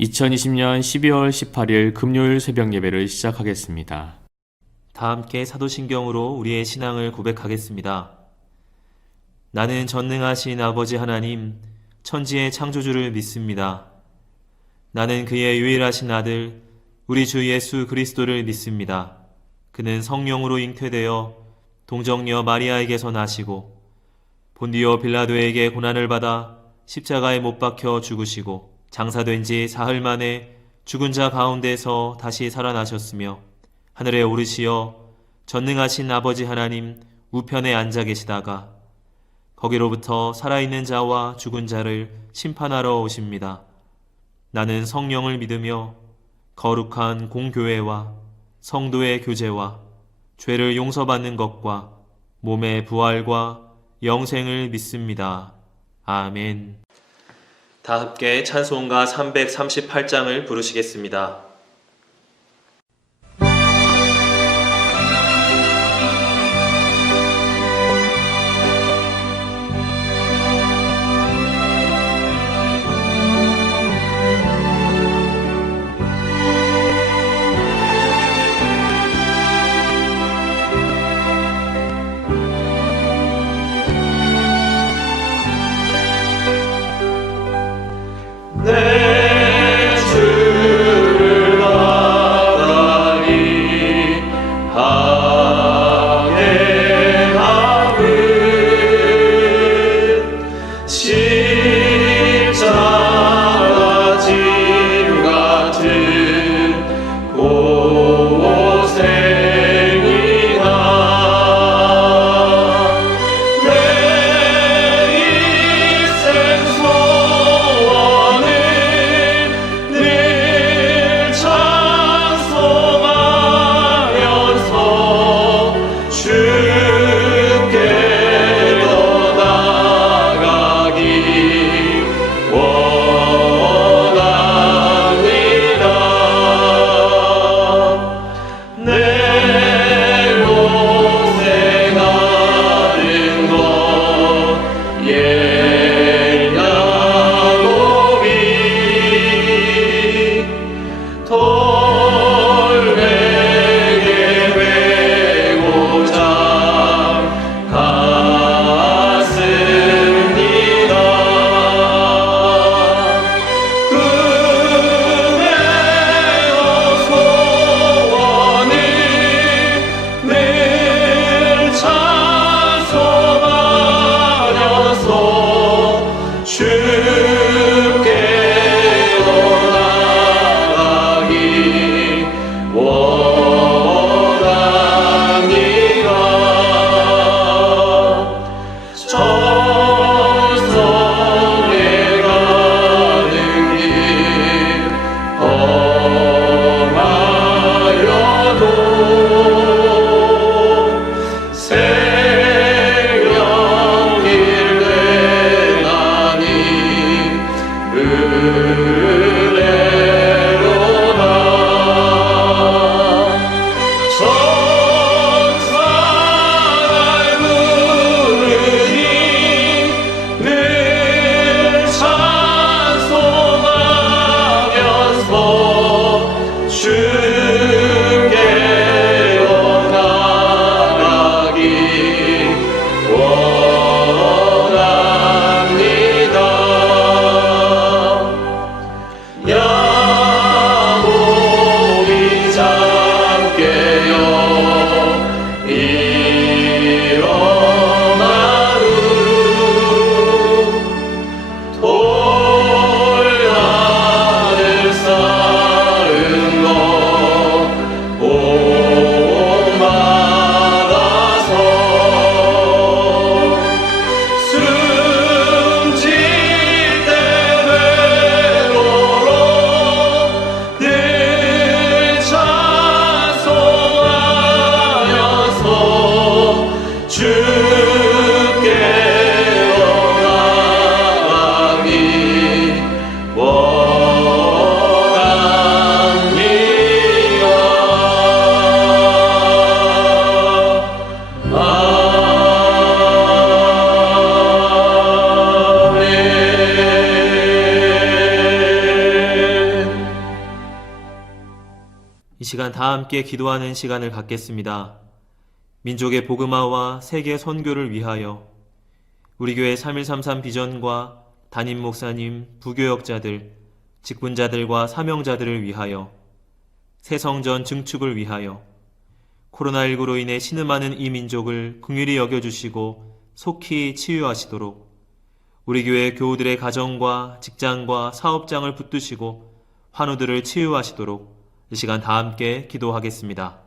2020년 12월 18일 금요일 새벽 예배를 시작하겠습니다. 다 함께 사도신경으로 우리의 신앙을 고백하겠습니다. 나는 전능하신 아버지 하나님, 천지의 창조주를 믿습니다. 나는 그의 유일하신 아들, 우리 주 예수 그리스도를 믿습니다. 그는 성령으로 잉태되어 동정녀 마리아에게서 나시고 본디오 빌라도에게 고난을 받아 십자가에 못 박혀 죽으시고 장사된 지 사흘 만에 죽은 자 가운데서 다시 살아나셨으며 하늘에 오르시어 전능하신 아버지 하나님 우편에 앉아 계시다가 거기로부터 살아있는 자와 죽은 자를 심판하러 오십니다. 나는 성령을 믿으며 거룩한 공교회와 성도의 교제와 죄를 용서받는 것과 몸의 부활과 영생을 믿습니다. 아멘. 다 함께 찬송가 338장을 부르시겠습니다. 내 주를 이 시간 다 함께 기도하는 시간을 갖겠습니다. 민족의 복음화와 세계 선교를 위하여 우리 교회 3133 비전과 담임 목사님, 부교역자들, 직분자들과 사명자들을 위하여 새성전 증축을 위하여 코로나19로 인해 신음하는 이 민족을 긍휼히 여겨주시고 속히 치유하시도록 우리 교회 교우들의 가정과 직장과 사업장을 붙드시고 환우들을 치유하시도록 이 시간 다 함께 기도하겠습니다.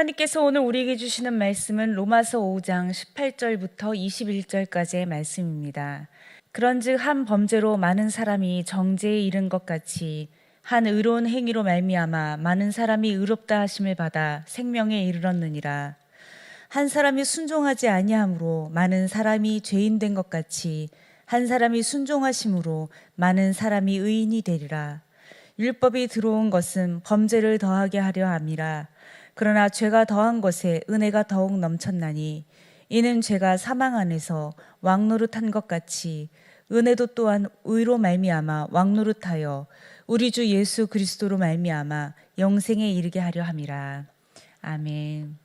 하나님께서 오늘 우리에게 주시는 말씀은 로마서 5장 18절부터 21절까지의 말씀입니다. 그런즉 한 범죄로 많은 사람이 정죄에 이른 것 같이 한 의로운 행위로 말미암아 많은 사람이 의롭다 하심을 받아 생명에 이르렀느니라. 한 사람이 순종하지 아니함으로 많은 사람이 죄인 된 것 같이 한 사람이 순종하심으로 많은 사람이 의인이 되리라. 율법이 들어온 것은 범죄를 더하게 하려 함이라. 그러나 죄가 더한 것에 은혜가 더욱 넘쳤나니 이는 죄가 사망 안에서 왕노릇한 것 같이 은혜도 또한 의로 말미암아 왕노릇하여 우리 주 예수 그리스도로 말미암아 영생에 이르게 하려 함이라. 아멘.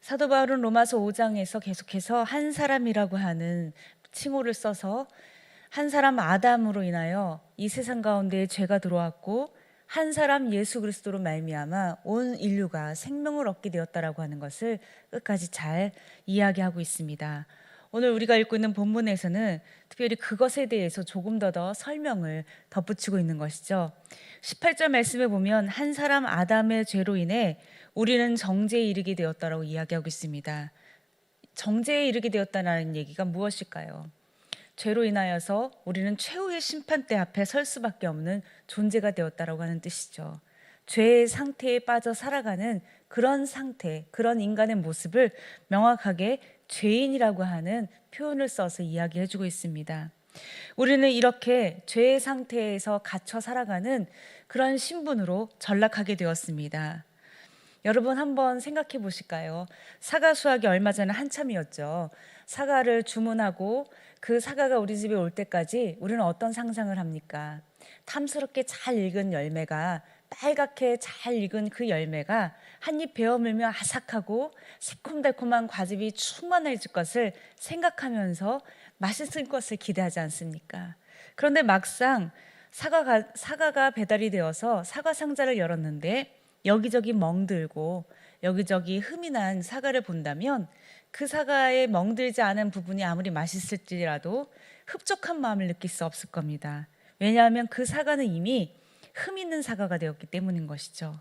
사도 바울은 로마서 5장에서 계속해서 한 사람이라고 하는 칭호를 써서 한 사람 아담으로 인하여 이 세상 가운데 죄가 들어왔고 한 사람 예수 그리스도로 말미암아 온 인류가 생명을 얻게 되었다라고 하는 것을 끝까지 잘 이야기하고 있습니다. 오늘 우리가 읽고 있는 본문에서는 특별히 그것에 대해서 조금 더 설명을 덧붙이고 있는 것이죠. 18절 말씀에 보면 한 사람 아담의 죄로 인해 우리는 정죄에 이르게 되었다라고 이야기하고 있습니다. 정죄에 이르게 되었다는 얘기가 무엇일까요? 죄로 인하여서 우리는 최후의 심판대 앞에 설 수밖에 없는 존재가 되었다라고 하는 뜻이죠. 죄의 상태에 빠져 살아가는 그런 상태, 그런 인간의 모습을 명확하게 죄인이라고 하는 표현을 써서 이야기해주고 있습니다. 우리는 이렇게 죄의 상태에서 갇혀 살아가는 그런 신분으로 전락하게 되었습니다. 여러분 한번 생각해 보실까요? 사과 수확이 얼마 전에 한참이었죠. 사과를 주문하고 그 사과가 우리 집에 올 때까지 우리는 어떤 상상을 합니까? 탐스럽게 잘 익은 열매가 빨갛게 잘 익은 그 열매가 한 입 베어 물면 아삭하고 새콤달콤한 과즙이 충만해질 것을 생각하면서 맛있을 것을 기대하지 않습니까? 그런데 막상 사과가 배달이 되어서 사과 상자를 열었는데 여기저기 멍들고 여기저기 흠이 난 사과를 본다면 그 사과에 멍들지 않은 부분이 아무리 맛있을지라도 흡족한 마음을 느낄 수 없을 겁니다. 왜냐하면 그 사과는 이미 흠 있는 사과가 되었기 때문인 것이죠.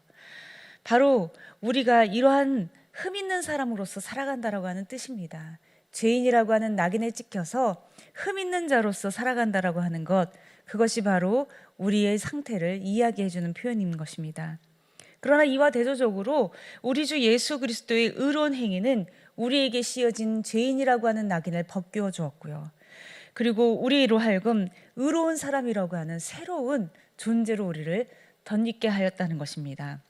바로 우리가 이러한 흠 있는 사람으로서 살아간다라고 하는 뜻입니다. 죄인이라고 하는 낙인에 찍혀서 흠 있는 자로서 살아간다라고 하는 것, 그것이 바로 우리의 상태를 이야기해 주는 표현인 것입니다. 그러나 이와 대조적으로 우리 주 예수 그리스도의 의로운 행위는 우리에게 씌어진 죄인이라고 하는 낙인을 벗겨 주었고요. 그리고 우리로 하여금 의로운 사람이라고 하는 새로운 존재로 우리를 덧입게 하였다는 것입니다.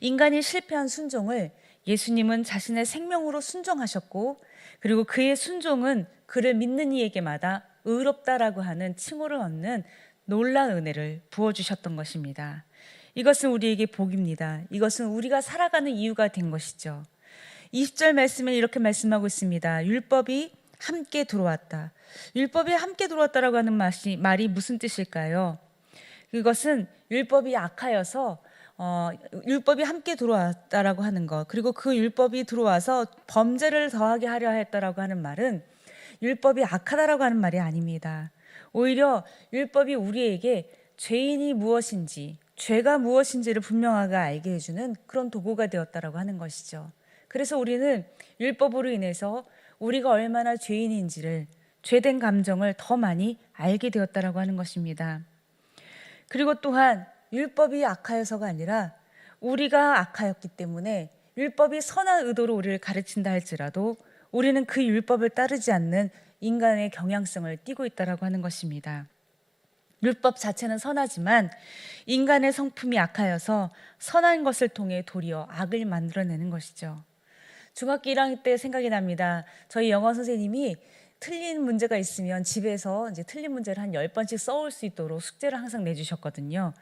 인간이 실패한 순종을 예수님은 자신의 생명으로 순종하셨고, 그리고 그의 순종은 그를 믿는 이에게마다 의롭다라고 하는 칭호를 얻는 놀라운 은혜를 부어주셨던 것입니다. 이것은 우리에게 복입니다. 이것은 우리가 살아가는 이유가 된 것이죠. 20절 말씀에 이렇게 말씀하고 있습니다. 율법이 함께 들어왔다. 율법이 함께 들어왔다라고 하는 말이 무슨 뜻일까요? 그것은 율법이 악하여서 율법이 함께 들어왔다라고 하는 것, 그리고 그 율법이 들어와서 범죄를 더하게 하려 했다라고 하는 말은 율법이 악하다라고 하는 말이 아닙니다. 오히려 율법이 우리에게 죄인이 무엇인지, 죄가 무엇인지를 분명하게 알게 해주는 그런 도구가 되었다라고 하는 것이죠. 그래서 우리는 율법으로 인해서 우리가 얼마나 죄인인지를, 죄된 감정을 더 많이 알게 되었다라고 하는 것입니다. 그리고 또한 율법이 악하여서가 아니라 우리가 악하였기 때문에 율법이 선한 의도로 우리를 가르친다 할지라도 우리는 그 율법을 따르지 않는 인간의 경향성을 띠고 있다라고 하는 것입니다. 율법 자체는 선하지만 인간의 성품이 악하여서 선한 것을 통해 도리어 악을 만들어내는 것이죠. 중학교 1학년 때 생각이 납니다. 저희 영어 선생님이 틀린 문제가 있으면 집에서 이제 틀린 문제를 한 10번씩 써올 수 있도록 숙제를 항상 내주셨거든요.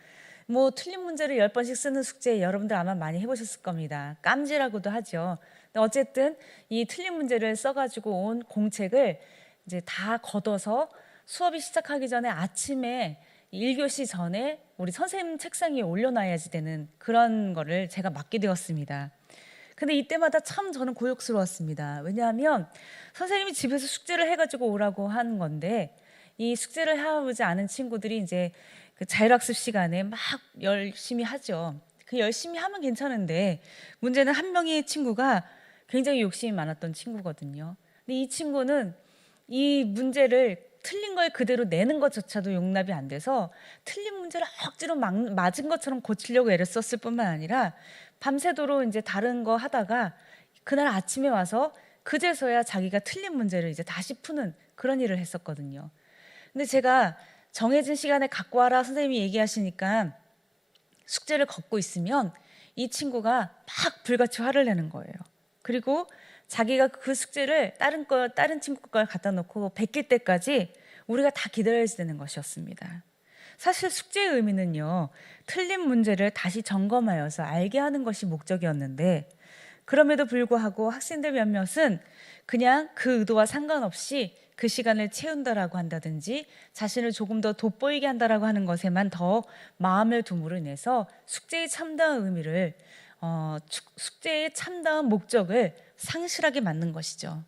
뭐 틀린 문제를 10번씩 쓰는 숙제 여러분들 아마 많이 해보셨을 겁니다. 깜지라고도 하죠. 근데 어쨌든 이 틀린 문제를 써가지고 온 공책을 이제 다 걷어서 수업이 시작하기 전에 아침에 1교시 전에 우리 선생님 책상 위에 올려놔야지 되는 그런 거를 제가 맡게 되었습니다. 근데 이때마다 참 저는 고역스러웠습니다. 왜냐하면 선생님이 집에서 숙제를 해가지고 오라고 하는 건데, 이 숙제를 해오지 않은 친구들이 이제 그 자율학습 시간에 막 열심히 하죠. 그 열심히 하면 괜찮은데 문제는 한 명의 친구가 굉장히 욕심이 많았던 친구거든요. 근데 이 친구는 이 문제를 틀린 걸 그대로 내는 것조차도 용납이 안 돼서 틀린 문제를 억지로 맞은 것처럼 고치려고 애를 썼을 뿐만 아니라 밤새도록 이제 다른 거 하다가 그날 아침에 와서 그제서야 자기가 틀린 문제를 이제 다시 푸는 그런 일을 했었거든요. 근데 제가 정해진 시간에 갖고 와라 선생님이 얘기하시니까 숙제를 걷고 있으면 이 친구가 막 불같이 화를 내는 거예요. 그리고 자기가 그 숙제를 다른 친구 걸 갖다 놓고 베낄 때까지 우리가 다 기다려야 되는 것이었습니다. 사실 숙제의 의미는요, 틀린 문제를 다시 점검하여서 알게 하는 것이 목적이었는데, 그럼에도 불구하고 학생들 몇몇은 그냥 그 의도와 상관없이 그 시간을 채운다라고 한다든지 자신을 조금 더 돋보이게 한다라고 하는 것에만 더 마음을 둠으로 인해서 숙제의 참다운 의미를 숙제의 참다운 목적을 상실하게 만든 것이죠.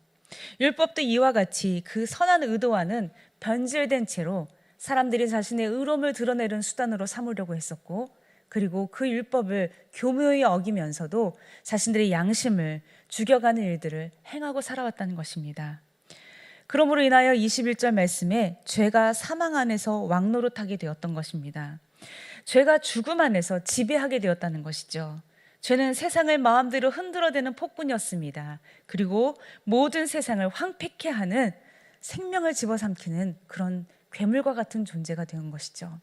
율법도 이와 같이 그 선한 의도와는 변질된 채로 사람들이 자신의 의로움을 드러내는 수단으로 삼으려고 했었고, 그리고 그 율법을 교묘히 어기면서도 자신들의 양심을 죽여가는 일들을 행하고 살아왔다는 것입니다. 그러므로 인하여 21절 말씀에 죄가 사망 안에서 왕노릇하게 되었던 것입니다. 죄가 죽음 안에서 지배하게 되었다는 것이죠. 죄는 세상을 마음대로 흔들어대는 폭군이었습니다. 그리고 모든 세상을 황폐케 하는, 생명을 집어삼키는 그런 괴물과 같은 존재가 된 것이죠.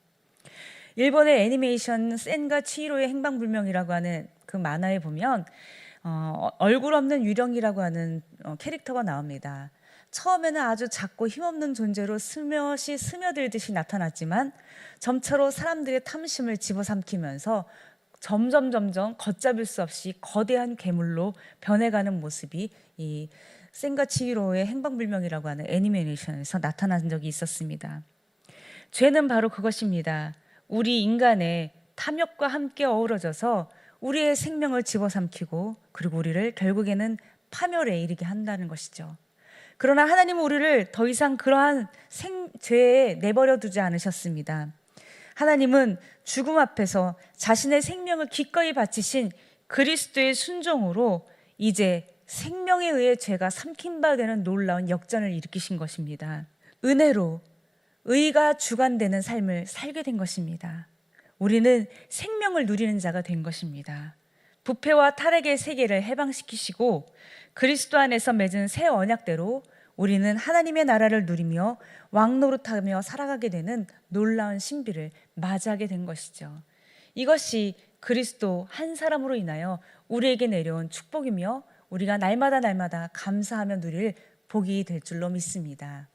일본의 애니메이션 센과 치히로의 행방불명이라고 하는 그 만화에 보면 얼굴 없는 유령이라고 하는 캐릭터가 나옵니다. 처음에는 아주 작고 힘없는 존재로 스며시 스며들듯이 나타났지만 점차로 사람들의 탐심을 집어삼키면서 점점 걷잡을 수 없이 거대한 괴물로 변해가는 모습이 이 센과 치히로의 행방불명이라고 하는 애니메이션에서 나타난 적이 있었습니다. 죄는 바로 그것입니다. 우리 인간의 탐욕과 함께 어우러져서 우리의 생명을 집어삼키고, 그리고 우리를 결국에는 파멸에 이르게 한다는 것이죠. 그러나 하나님은 우리를 더 이상 그러한 죄에 내버려 두지 않으셨습니다. 하나님은 죽음 앞에서 자신의 생명을 기꺼이 바치신 그리스도의 순종으로 이제 생명에 의해 죄가 삼킨 바 되는 놀라운 역전을 일으키신 것입니다. 은혜로 의가 주관되는 삶을 살게 된 것입니다. 우리는 생명을 누리는 자가 된 것입니다. 부패와 타락의 세계를 해방시키시고 그리스도 안에서 맺은 새 언약대로 우리는 하나님의 나라를 누리며 왕노릇하며 살아가게 되는 놀라운 신비를 맞이하게 된 것이죠. 이것이 그리스도 한 사람으로 인하여 우리에게 내려온 축복이며 우리가 날마다 감사하며 누릴 복이 될 줄로 믿습니다.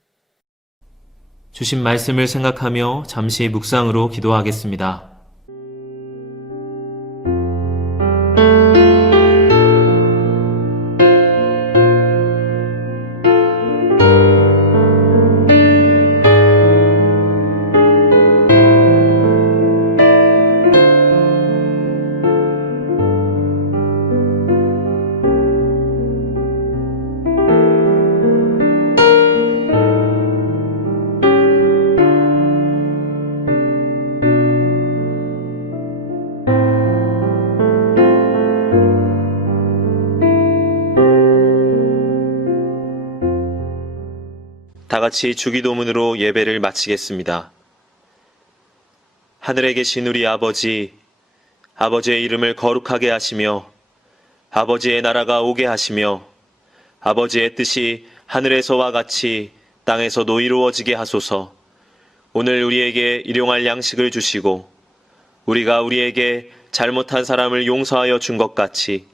주신 말씀을 생각하며 잠시 묵상으로 기도하겠습니다. 다 같이 주기도문으로 예배를 마치겠습니다. 하늘에 계신 우리 아버지, 아버지의 이름을 거룩하게 하시며 아버지의 나라가 오게 하시며 아버지의 뜻이 하늘에서와 같이 땅에서도 이루어지게 하소서. 오늘 우리에게 일용할 양식을 주시고 우리가 우리에게 잘못한 사람을 용서하여 준 것 같이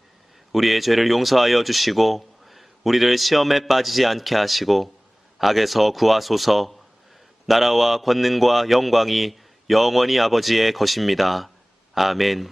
우리의 죄를 용서하여 주시고 우리를 시험에 빠지지 않게 하시고 악에서 구하소서. 나라와 권능과 영광이 영원히 아버지의 것입니다. 아멘.